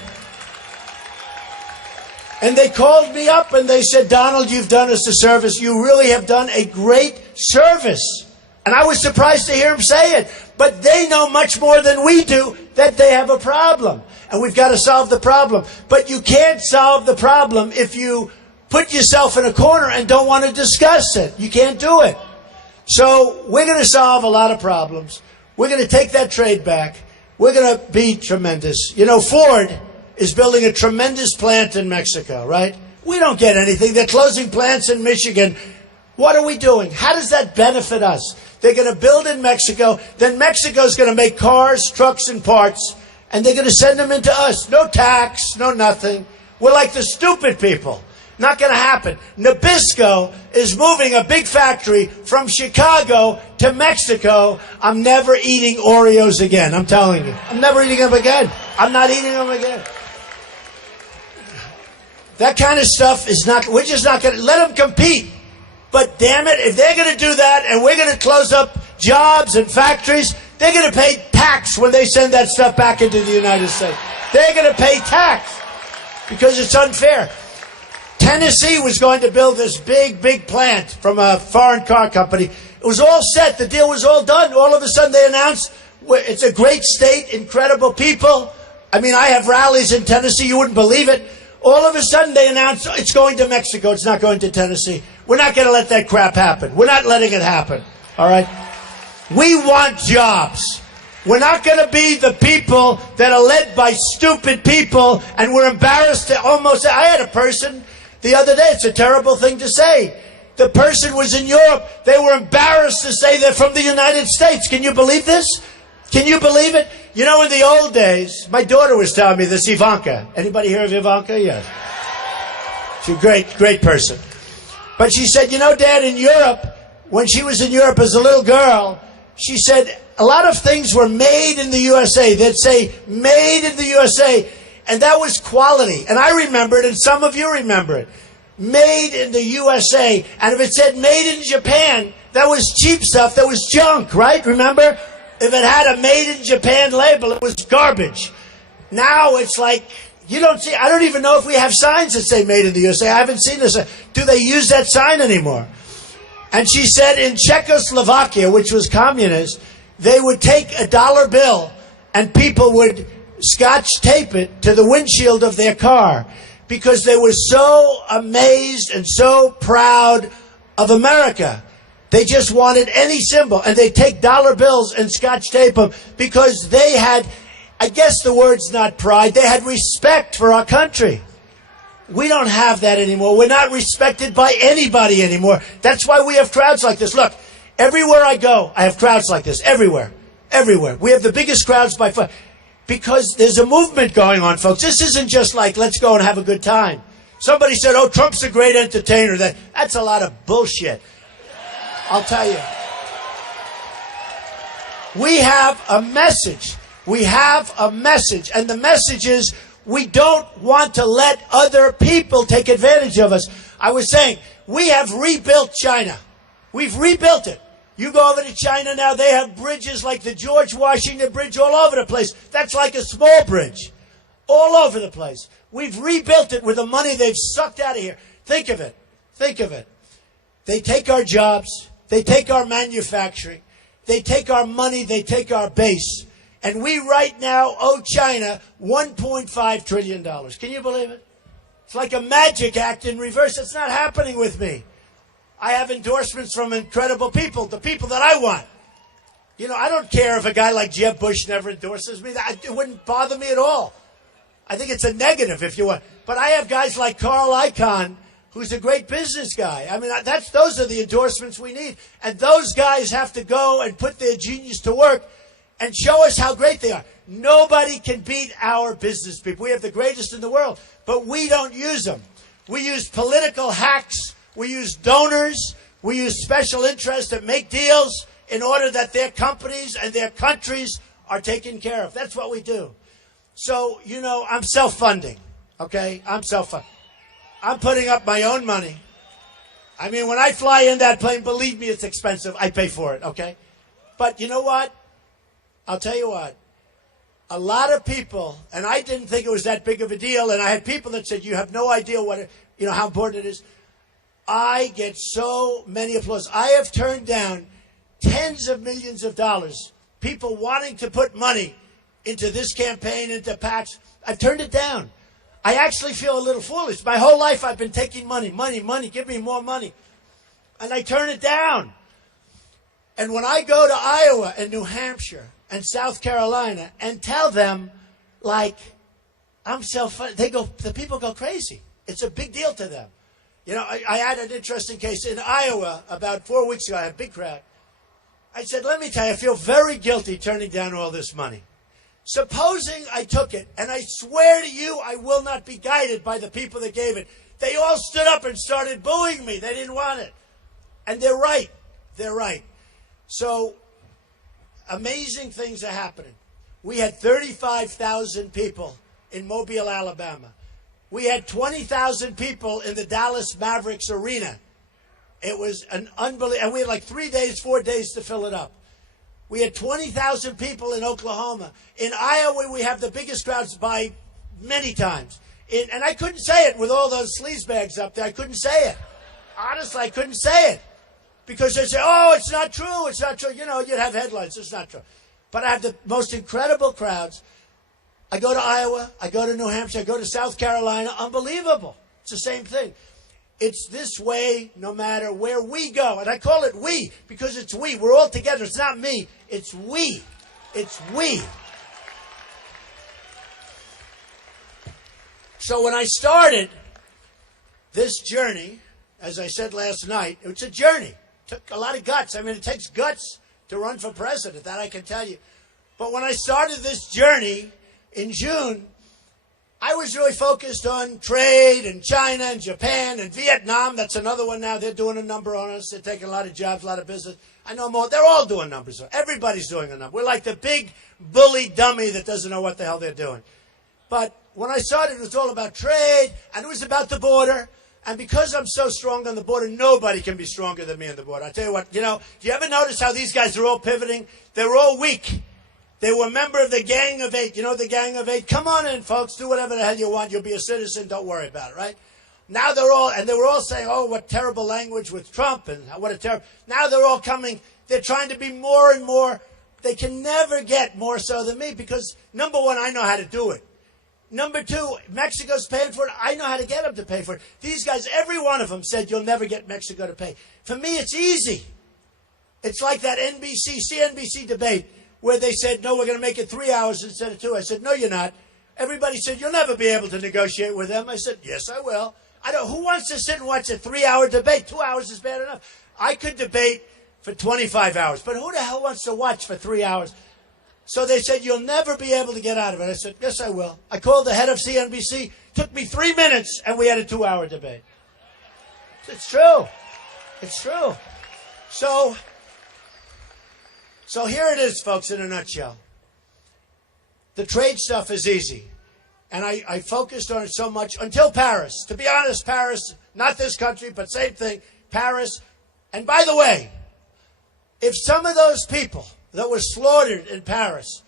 And they called me up and they said, Donald, you've done us a service. You really have done a great service. And I was surprised to hear him say it. But they know much more than we do that they have a problem. And we've got to solve the problem. But you can't solve the problem if you put yourself in a corner and don't want to discuss it. You can't do it. So we're going to solve a lot of problems. We're going to take that trade back. We're going to be tremendous. You know, Ford is building a tremendous plant in Mexico, right? We don't get anything. They're closing plants in Michigan. What are we doing? How does that benefit us? They're going to build in Mexico. Then Mexico's going to make cars, trucks, and parts. And they're going to send them into us. No tax, no nothing. We're like the stupid people. Not going to happen. Nabisco is moving a big factory from Chicago to Mexico. I'm never eating Oreos again. I'm telling you. I'm never eating them again. I'm not eating them again. That kind of stuff is not, we're just not going to let them compete. But damn it, if they're going to do that and we're going to close up jobs and factories, they're going to pay tax when they send that stuff back into the United States. They're going to pay tax because it's unfair. Tennessee was going to build this big plant from a foreign car company. It was all set. The deal was all done. All of a sudden they announced, it's a great state, incredible people. I mean, I have rallies in Tennessee. You wouldn't believe it. All of a sudden they announced, it's going to Mexico. It's not going to Tennessee. We're not going to let that crap happen. We're not letting it happen. All right? We want jobs. We're not going to be the people that are led by stupid people, and we're embarrassed to almost... I had a person the other day, it's a terrible thing to say. The person was in Europe. They were embarrassed to say they're from the United States. Can you believe this? Can you believe it? You know, in the old days, my daughter was telling me this, Ivanka. Anybody hear of Ivanka? Yes. She's a great person. But she said, you know, Dad, in Europe, when she was in Europe as a little girl, she said a lot of things were made in the USA. They'd say, made in the USA. And that was quality. And I remember it, and some of you remember it. Made in the USA. And if it said made in Japan, that was cheap stuff. That was junk, right? Remember? If it had a made in Japan label, it was garbage. Now it's like, you don't see, I don't even know if we have signs that say made in the USA. I haven't seen this. Do they use that sign anymore? And she said in Czechoslovakia, which was communist, they would take a dollar bill and people would scotch tape it to the windshield of their car because they were so amazed and so proud of America. They just wanted any symbol, and they'd take dollar bills and scotch tape them because they had, I guess the word's not pride, they had respect for our country. We don't have that anymore. We're not respected by anybody anymore. That's why we have crowds like this. Look, everywhere I go, I have crowds like this. Everywhere. We have the biggest crowds by far. Because there's a movement going on, folks. This isn't just like, let's go and have a good time. Somebody said, oh, Trump's a great entertainer. That's a lot of bullshit. I'll tell you. We have a message. We have a message. And the message is, we don't want to let other people take advantage of us. I was saying, we have rebuilt China. We've rebuilt it. You go over to China now, they have bridges like the George Washington Bridge all over the place. That's like a small bridge. All over the place. We've rebuilt it with the money they've sucked out of here. Think of it. Think of it. They take our jobs. They take our manufacturing. They take our money. They take our base. And we right now owe China $1.5 trillion. Can you believe it? It's like a magic act in reverse. It's not happening with me. I have endorsements from incredible people, the people that I want. You know, I don't care if a guy like Jeb Bush never endorses me. It wouldn't bother me at all. I think it's a negative if you want. But I have guys like Carl Icahn, who's a great business guy. I mean, those are the endorsements we need. And those guys have to go and put their genius to work and show us how great they are. Nobody can beat our business people. We have the greatest in the world, but we don't use them. We use political hacks. We use donors. We use special interests that make deals in order that their companies and their countries are taken care of. That's what we do. So, you know, I'm self-funding, okay? I'm self-funding. I'm putting up my own money. I mean, when I fly in that plane, believe me, it's expensive. I pay for it, okay? But you know what? I'll tell you what. A lot of people, and I didn't think it was that big of a deal, and I had people that said, you have no idea how important it is. I get so many applause. I have turned down tens of millions of dollars, people wanting to put money into this campaign, into PACs. I've turned it down. I actually feel a little foolish. My whole life I've been taking money, give me more money. And I turn it down. And when I go to Iowa and New Hampshire and South Carolina and tell them, like, I'm the people go crazy. It's a big deal to them. You know, I had an interesting case in Iowa about 4 weeks ago. I had a big crowd. I said, let me tell you, I feel very guilty turning down all this money. Supposing I took it, and I swear to you, I will not be guided by the people that gave it. They all stood up and started booing me. They didn't want it. And they're right. They're right. So, amazing things are happening. We had 35,000 people in Mobile, Alabama. We had 20,000 people in the Dallas Mavericks arena. It was an unbelievable, and we had like 3 days, 4 days to fill it up. We had 20,000 people in Oklahoma. In Iowa, we have the biggest crowds by many times. And I couldn't say it with all those sleazebags up there. I couldn't say it. Honestly, I couldn't say it. Because they say, oh, it's not true, it's not true. You know, you'd have headlines, it's not true. But I have the most incredible crowds. I go to Iowa, I go to New Hampshire, I go to South Carolina. Unbelievable. It's the same thing. It's this way no matter where we go. And I call it we because it's we. We're all together. It's not me. It's we. It's we. So when I started this journey, as I said last night, it's a journey. It took a lot of guts. I mean, it takes guts to run for president, that I can tell you. But when I started this journey in June, I was really focused on trade and China and Japan and Vietnam. That's another one now. They're doing a number on us. They're taking a lot of jobs, a lot of business. I know more. They're all doing numbers. Everybody's doing a number. We're like the big bully dummy that doesn't know what the hell they're doing. But when I started, it was all about trade, and it was about the border. And because I'm so strong on the border, nobody can be stronger than me on the border. I tell you what, you know, do you ever notice how these guys are all pivoting? They're all weak. They were a member of the Gang of Eight. You know the Gang of Eight? Come on in, folks. Do whatever the hell you want. You'll be a citizen. Don't worry about it, right? Now they're all, and they were all saying, oh, what terrible language with Trump, and what a terrible. Now they're all coming. They're trying to be more and more. They can never get more so than me because, number one, I know how to do it. Number two, Mexico's paying for it. I know how to get them to pay for it. These guys, every one of them said, you'll never get Mexico to pay. For me, it's easy. It's like that CNBC debate where they said, no, we're going to make it 3 hours instead of 2. I said, no, you're not. Everybody said, you'll never be able to negotiate with them. I said, yes, I will. Who wants to sit and watch a 3-hour debate? 2 hours is bad enough. I could debate for 25 hours, but who the hell wants to watch for 3 hours? So they said, you'll never be able to get out of it. I said, yes, I will. I called the head of CNBC. Took me 3 minutes, and we had a 2-hour debate. It's true. It's true. So here it is, folks, in a nutshell. The trade stuff is easy. And I focused on it so much until Paris. To be honest, Paris, not this country, but same thing, Paris. And by the way, if some of those people that were slaughtered in Paris,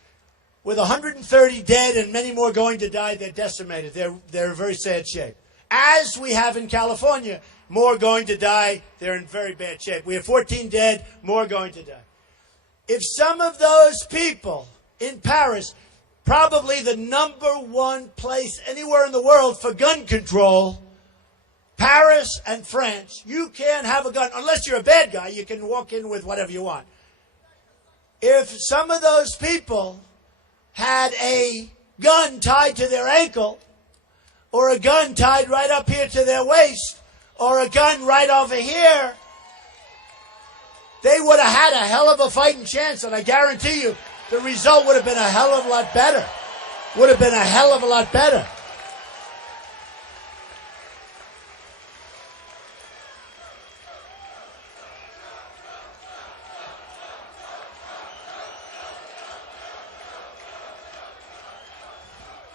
with 130 dead and many more going to die, they're decimated. They're in very sad shape. As we have in California, more going to die, they're in very bad shape. We have 14 dead, more going to die. If some of those people in Paris, probably the number one place anywhere in the world for gun control, Paris and France, you can't have a gun. Unless you're a bad guy, you can walk in with whatever you want. If some of those people had a gun tied to their ankle, or a gun tied right up here to their waist, or a gun right over here, they would have had a hell of a fighting chance, and I guarantee you, the result would have been a hell of a lot better. Would have been a hell of a lot better.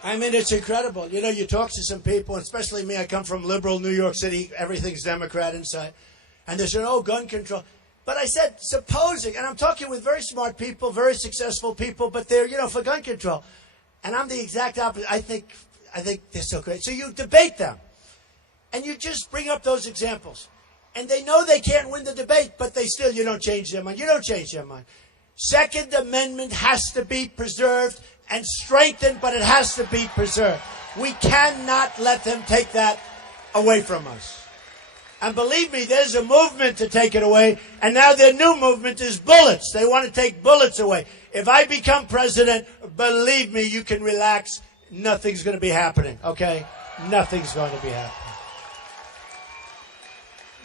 I mean, it's incredible. You know, you talk to some people, especially me. I come from liberal New York City. Everything's Democrat inside. And they said, oh, gun control. But I said, supposing, and I'm talking with very smart people, very successful people, but they're, for gun control. And I'm the exact opposite. I think they're so great. So you debate them. And you just bring up those examples. And they know they can't win the debate, but you don't change their mind. You don't change their mind. Second Amendment has to be preserved and strengthened, but it has to be preserved. We cannot let them take that away from us. And believe me, there's a movement to take it away, and now their new movement is bullets. They want to take bullets away. If I become president, believe me, you can relax. Nothing's going to be happening, okay? Nothing's going to be happening.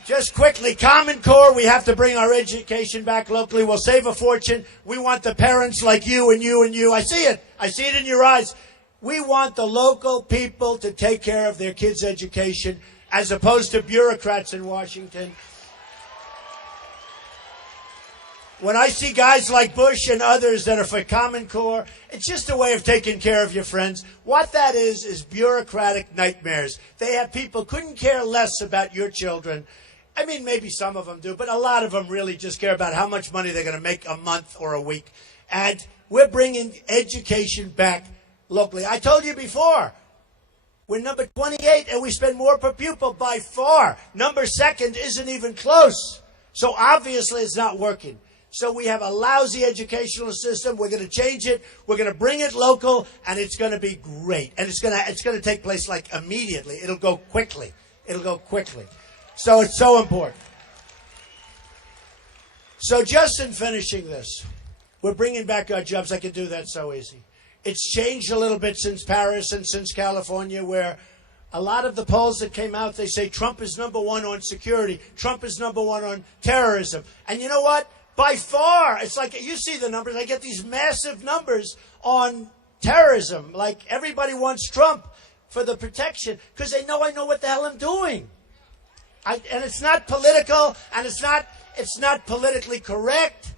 Just quickly, Common Core, we have to bring our education back locally. We'll save a fortune. We want the parents like you and you and you. I see it. I see it in your eyes. We want the local people to take care of their kids' education as opposed to bureaucrats in Washington. When I see guys like Bush and others that are for Common Core, it's just a way of taking care of your friends. What that is bureaucratic nightmares. They have people couldn't care less about your children. I mean, maybe some of them do, but a lot of them really just care about how much money they're going to make a month or a week. And we're bringing education back locally. I told you before, we're number 28 and we spend more per pupil by far. Number second isn't even close. So obviously it's not working. So we have a lousy educational system. We're going to change it. We're going to bring it local, and it's going to be great. And it's going to take place like immediately. It'll go quickly. It'll go quickly. So it's so important. So just in finishing this, we're bringing back our jobs. I can do that so easy. It's changed a little bit since Paris and since California, where a lot of the polls that came out, they say Trump is number one on security. Trump is number one on terrorism. And you know what? By far, it's like you see the numbers. I get these massive numbers on terrorism. Like everybody wants Trump for the protection because they know I know what the hell I'm doing. And it's not political, and it's not politically correct,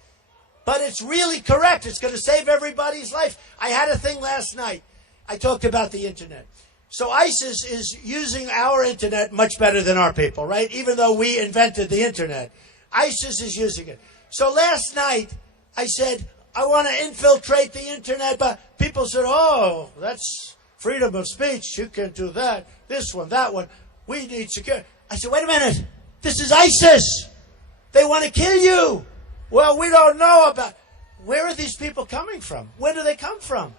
but it's really correct. It's going to save everybody's life. I had a thing last night. I talked about the internet. So ISIS is using our internet much better than our people, right? Even though we invented the internet, ISIS is using it. So last night I said I want to infiltrate the internet, but people said, "Oh, that's freedom of speech. You can't do that. This one, that one. We need security." I said, wait a minute, this is ISIS. They want to kill you. Well, we don't know about... Where are these people coming from? Where do they come from?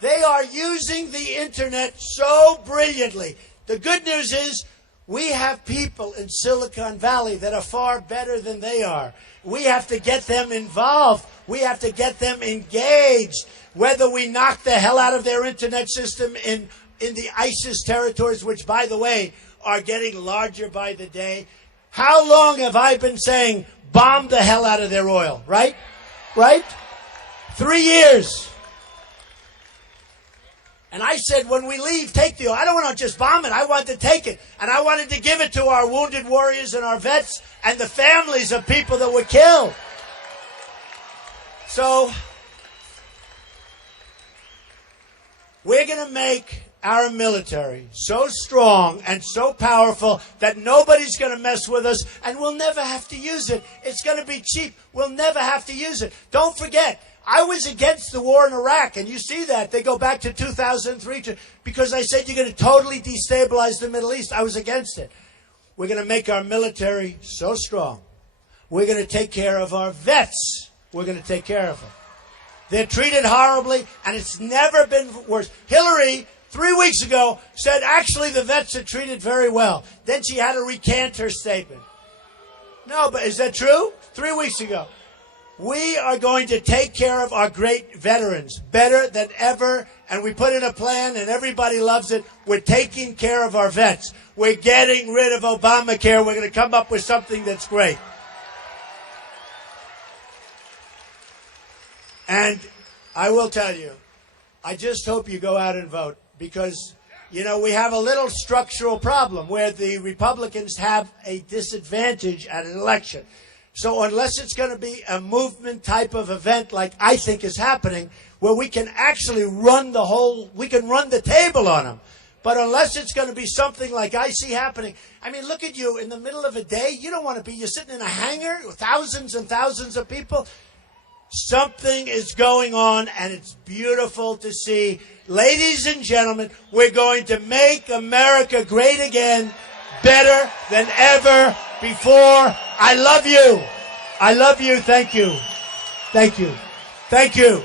They are using the internet so brilliantly. The good news is we have people in Silicon Valley that are far better than they are. We have to get them involved. We have to get them engaged. Whether we knock the hell out of their internet system in the ISIS territories, which, by the way, are getting larger by the day. How long have I been saying bomb the hell out of their oil, right? Right? 3 years. And I said, when we leave, take the oil. I don't want to just bomb it. I want to take it. And I wanted to give it to our wounded warriors and our vets and the families of people that were killed. So, we're going to make our military so strong and so powerful that nobody's going to mess with us, and we'll never have to use it. It's going to be cheap. We'll never have to use it. Don't forget, I was against the war in Iraq, and you see that. They go back to 2003 because I said you're going to totally destabilize the Middle East. I was against it. We're going to make our military so strong. We're going to take care of our vets. We're going to take care of them. They're treated horribly, and it's never been worse. Hillary, 3 weeks ago, said actually the vets are treated very well. Then she had to recant her statement. No, but is that true? 3 weeks ago. We are going to take care of our great veterans better than ever, and we put in a plan, and everybody loves it. We're taking care of our vets. We're getting rid of Obamacare. We're going to come up with something that's great. And I will tell you, I just hope you go out and vote because, you know, we have a little structural problem where the Republicans have a disadvantage at an election. So unless it's going to be a movement type of event like I think is happening, where we can actually run the table on them. But unless it's going to be something like I see happening, I mean, look at you in the middle of a day. You don't want to be, you're sitting in a hangar with thousands and thousands of people. Something is going on, and it's beautiful to see. Ladies and gentlemen, we're going to make America great again, better than ever before. I love you. I love you. Thank you. Thank you. Thank you.